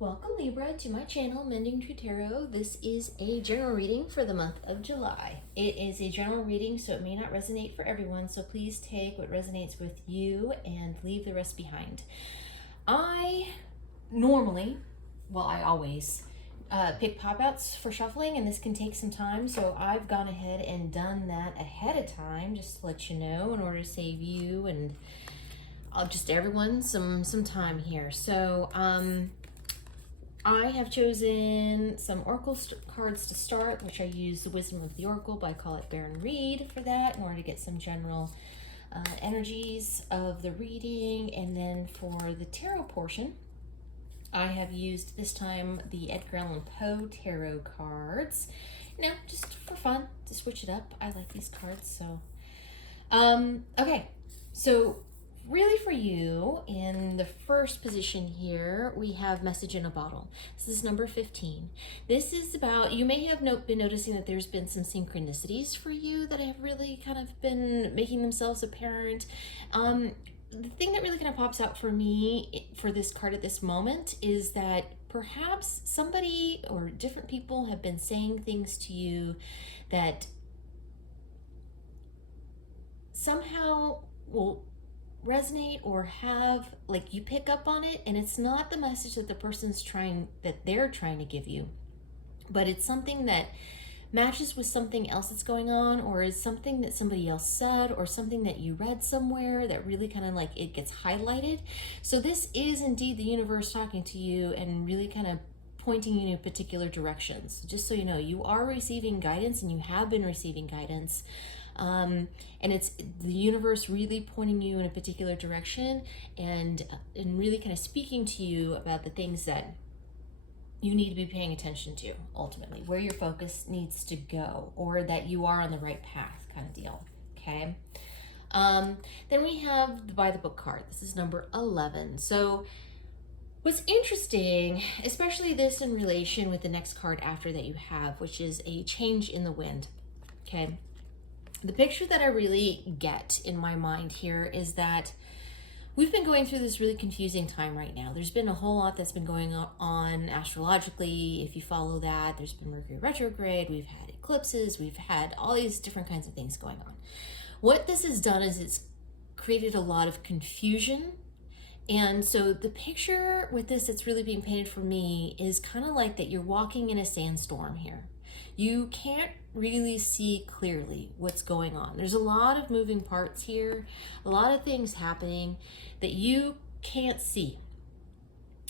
Welcome Libra to my channel, Mending True Tarot. This is a general reading for the month of July. It is a general reading, so it may not resonate for everyone, so please take what resonates with you and leave the rest behind. I always pick pop-outs for shuffling, and this can take some time, so I've gone ahead and done that ahead of time just to let you know, in order to save you and just everyone some time here. So I have chosen some Oracle cards to start, which I use the Wisdom of the Oracle by Colette Baron Reed for that, in order to get some general energies of the reading. And then for the tarot portion, I have used this time the Edgar Allan Poe tarot cards. Just for fun, to switch it up. I like these cards, so. Okay, so really for you, in the first position here, we have Message in a Bottle. This is number 15. This is about, you may have been noticing that there's been some synchronicities for you that have really kind of been making themselves apparent. The thing that really kind of pops out for me for this card at this moment is that perhaps somebody or different people have been saying things to you that somehow will resonate or have, like, you pick up on it, and it's not the message that they're trying to give you, but it's something that matches with something else that's going on, or is something that somebody else said, or something that you read somewhere that really kind of like it gets highlighted. So this is indeed the universe talking to you and really kind of pointing you in particular directions. Just so you know, you are receiving guidance, and you have been receiving guidance. And it's the universe really pointing you in a particular direction and really kind of speaking to you about the things that you need to be paying attention to, ultimately, where your focus needs to go, or that you are on the right path kind of deal, okay? Then we have the By the Book card. This is number 11. So what's interesting, especially this in relation with the next card after that you have, which is a change in the wind, okay? The picture that I really get in my mind here is that we've been going through this really confusing time right now. There's been a whole lot that's been going on astrologically. If you follow that, there's been Mercury retrograde, we've had eclipses, we've had all these different kinds of things going on. What this has done is it's created a lot of confusion. And so the picture with this that's really being painted for me is kind of like that you're walking in a sandstorm here. You can't really see clearly what's going on. There's a lot of moving parts here, a lot of things happening that you can't see.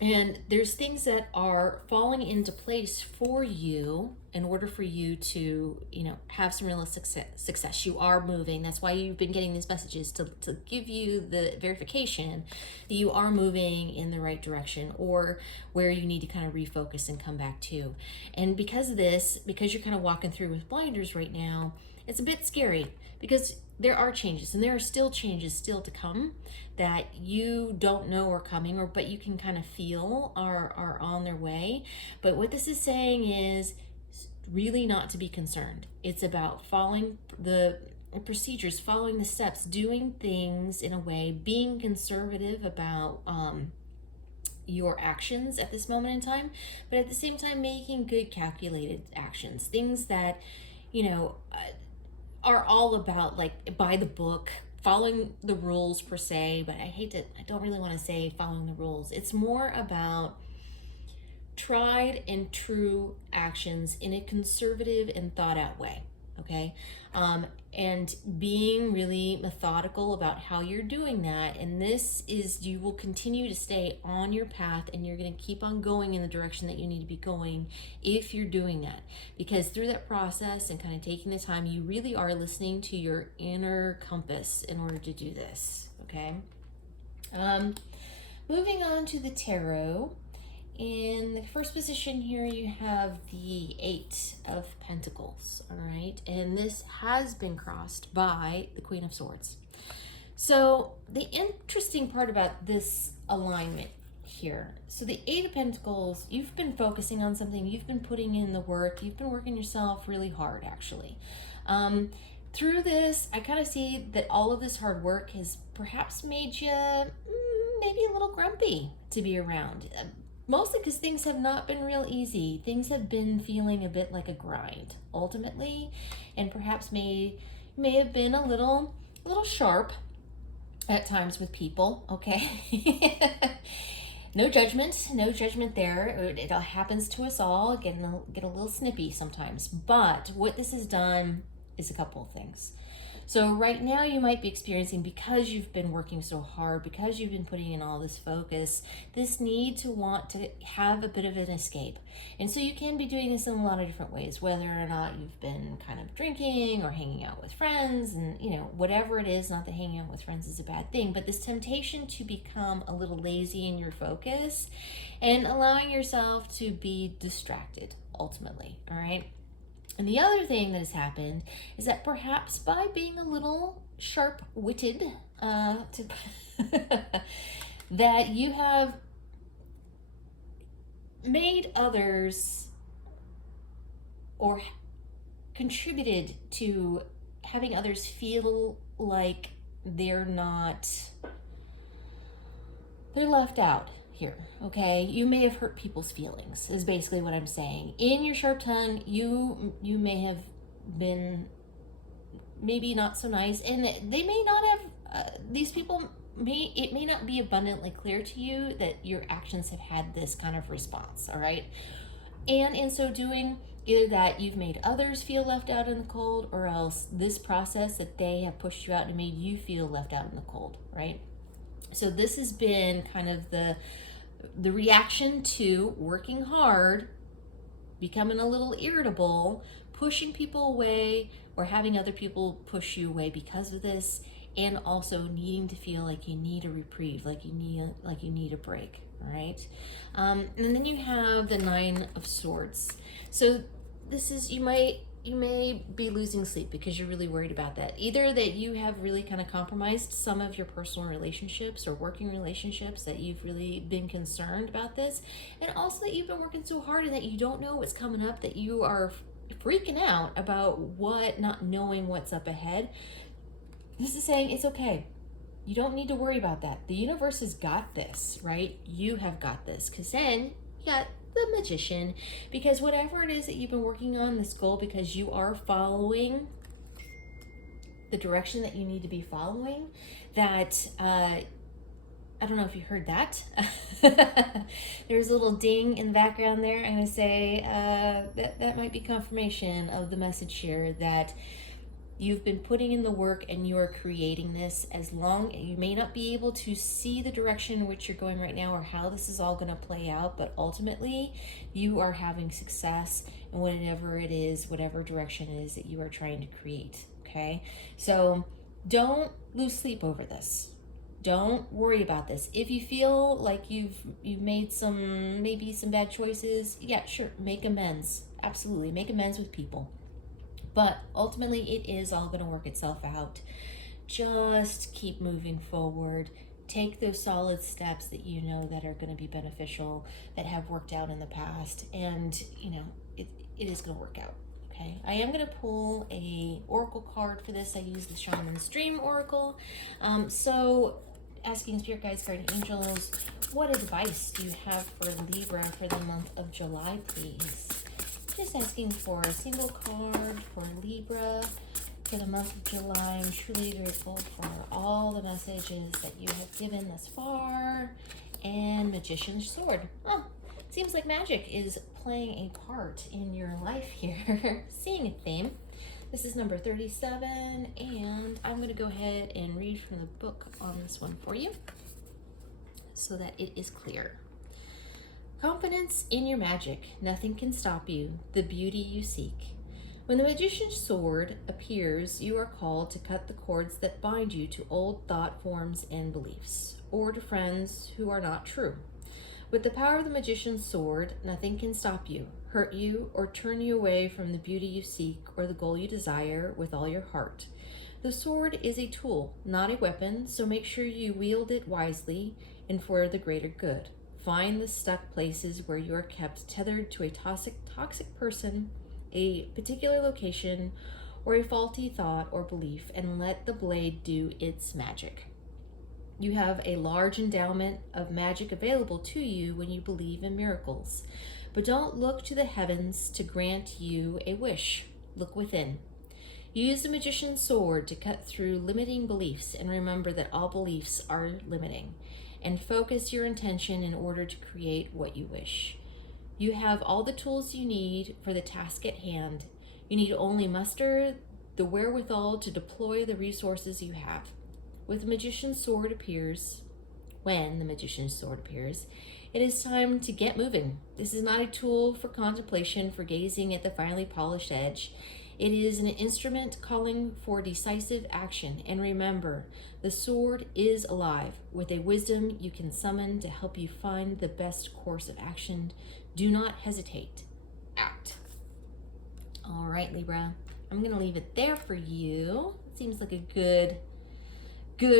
And there's things that are falling into place for you in order for you to, have some real success. You are moving. That's why you've been getting these messages to give you the verification that you are moving in the right direction, or where you need to kind of refocus and come back to. And because of this, because you're kind of walking through with blinders right now, it's a bit scary, because there are changes, and there are still changes still to come that you don't know are coming, but you can kind of feel are on their way. But what this is saying is really not to be concerned. It's about following the procedures, following the steps, doing things in a way, being conservative about your actions at this moment in time, but at the same time making good calculated actions, things that are all about, like, by the book, following the rules per se. But I don't really want to say following the rules. It's more about tried and true actions in a conservative and thought out way, okay? And being really methodical about how you're doing that. And this is, you will continue to stay on your path, and you're going to keep on going in the direction that you need to be going if you're doing that. Because through that process and kind of taking the time, you really are listening to your inner compass in order to do this, okay? Moving on to the tarot. In the first position here, you have the Eight of Pentacles, all right? And this has been crossed by the Queen of Swords. So the interesting part about this alignment here, so the Eight of Pentacles, you've been focusing on something, you've been putting in the work, you've been working yourself really hard, actually. Through this, I kind of see that all of this hard work has perhaps made you maybe a little grumpy to be around. Mostly because things have not been real easy. Things have been feeling a bit like a grind, ultimately, and perhaps may have been a little sharp at times with people. Okay, no judgment there. It all happens to us all. Get a little snippy sometimes. But what this has done is a couple of things. So right now you might be experiencing, because you've been working so hard, because you've been putting in all this focus, this need to want to have a bit of an escape. And so you can be doing this in a lot of different ways, whether or not you've been kind of drinking or hanging out with friends, and whatever it is. Not that hanging out with friends is a bad thing, but this temptation to become a little lazy in your focus and allowing yourself to be distracted ultimately. All right. And the other thing that has happened is that perhaps by being a little sharp-witted, that you have made others or contributed to having others feel like they're left out here. Okay, you may have hurt people's feelings, is basically what I'm saying. In your sharp tongue, you may have been maybe not so nice, and they may not have these people it may not be abundantly clear to you that your actions have had this kind of response. All right, and in so doing, either that you've made others feel left out in the cold, or else this process that they have pushed you out and made you feel left out in the cold. Right. So this has been kind of the reaction to working hard, becoming a little irritable, pushing people away, or having other people push you away because of this, and also needing to feel like you need a reprieve, like you need a break. All right, and then you have the Nine of Swords. So this is, you may be losing sleep because you're really worried about that. Either that you have really kind of compromised some of your personal relationships or working relationships, that you've really been concerned about this, and also that you've been working so hard and that you don't know what's coming up, that you are freaking out about not knowing what's up ahead. This is saying it's okay. You don't need to worry about that. The universe has got this, right? You have got this, because then you got the Magician, because whatever it is that you've been working on, this goal, because you are following the direction that you need to be following, that I don't know if you heard that. There's a little ding in the background there. I'm going to say that might be confirmation of the message here, that you've been putting in the work and you are creating this. As long, you may not be able to see the direction in which you're going right now or how this is all going to play out, but ultimately you are having success in whatever it is, whatever direction it is that you are trying to create. Okay, so don't lose sleep over this. Don't worry about this. If you feel like you've made maybe some bad choices, yeah, sure, make amends. Absolutely, make amends with people. But ultimately, it is all going to work itself out. Just keep moving forward. Take those solid steps that you know that are going to be beneficial, that have worked out in the past, and it is going to work out. Okay, I am going to pull a oracle card for this. I use the Shaman's Dream Oracle. So asking Spirit Guides, Guardian Angels, what advice do you have for Libra for the month of July, please? Just asking for a single card for Libra for the month of July. I'm truly grateful for all the messages that you have given thus far. And Magician's Sword. Oh, seems like magic is playing a part in your life here. Seeing a theme. This is number 37, and I'm going to go ahead and read from the book on this one for you so that it is clear. Confidence in your magic. Nothing can stop you. The beauty you seek. When the Magician's Sword appears, you are called to cut the cords that bind you to old thought forms and beliefs, or to friends who are not true. With the power of the Magician's Sword, nothing can stop you, hurt you, or turn you away from the beauty you seek or the goal you desire with all your heart. The sword is a tool, not a weapon, so make sure you wield it wisely and for the greater good. Find the stuck places where you are kept tethered to a toxic person, a particular location, or a faulty thought or belief, and let the blade do its magic. You have a large endowment of magic available to you when you believe in miracles. But don't look to the heavens to grant you a wish. Look within. Use the magician's sword to cut through limiting beliefs and remember that all beliefs are limiting. And focus your intention in order to create what you wish. You have all the tools you need for the task at hand. You need only muster the wherewithal to deploy the resources you have. When the magician's sword appears, it is time to get moving. This is not a tool for contemplation, for gazing at the finely polished edge. It is an instrument calling for decisive action. And remember, the sword is alive with a wisdom you can summon to help you find the best course of action. Do not hesitate. Act. All right, Libra. I'm going to leave it there for you. It seems like a good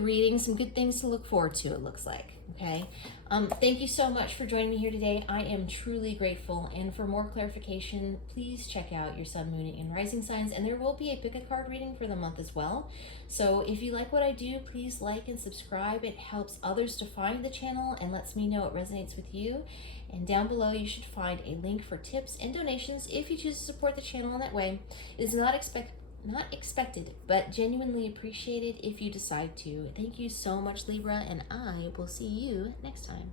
reading, some good things to look forward to, it looks like. Okay. Thank you so much for joining me here today. I am truly grateful. And for more clarification, please check out your sun, moon, and rising signs. And there will be a pick a card reading for the month as well. So if you like what I do, please like and subscribe. It helps others to find the channel and lets me know it resonates with you. And down below, you should find a link for tips and donations if you choose to support the channel in that way. It is not expected, but genuinely appreciated if you decide to. Thank you so much, Libra, and I will see you next time.